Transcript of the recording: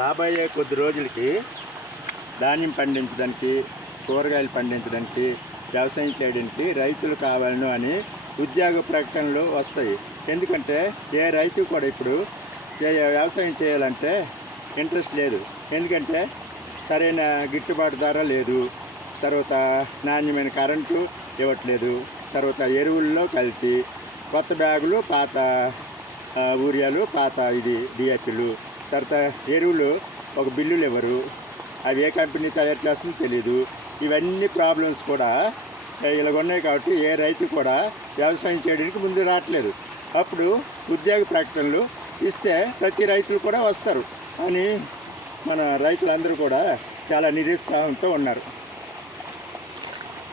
రాబోయే కొద్ది రోజులకి ధాన్యం పండించడానికి, కూరగాయలు పండించడానికి, వ్యవసాయం చేయడానికి రైతులు కావాలను అని ఉద్యోగ ప్రకటనలు వస్తాయి. ఎందుకంటే ఏ రైతు కూడా ఇప్పుడు వ్యవసాయం చేయాలంటే ఇంట్రెస్ట్ లేదు. ఎందుకంటే సరైన గిట్టుబాటు ధర లేదు, తర్వాత నాణ్యమైన కరెంటు ఇవ్వట్లేదు, తర్వాత ఎరువుల్లో కల్తీ, కొత్త బ్యాగులు, పాత యూరియాలు, పాత డిఏపీలు, తర్వాత ఎరువులు ఒక బిల్లులు ఇవ్వరు, అవి ఏ కంపెనీ తయారు చేస్తుందో తెలియదు. ఇవన్నీ ప్రాబ్లమ్స్ కూడా ఇలాగ ఉన్నాయి. కాబట్టి ఏ రైతు కూడా వ్యవసాయం చేయడానికి ముందు రావట్లేదు. అప్పుడు ఉద్యోగ ప్రకటనలు ఇస్తే ప్రతి రైతులు కూడా వస్తారు అని మన రైతులందరూ కూడా చాలా నిరుత్సాహంతో ఉన్నారు.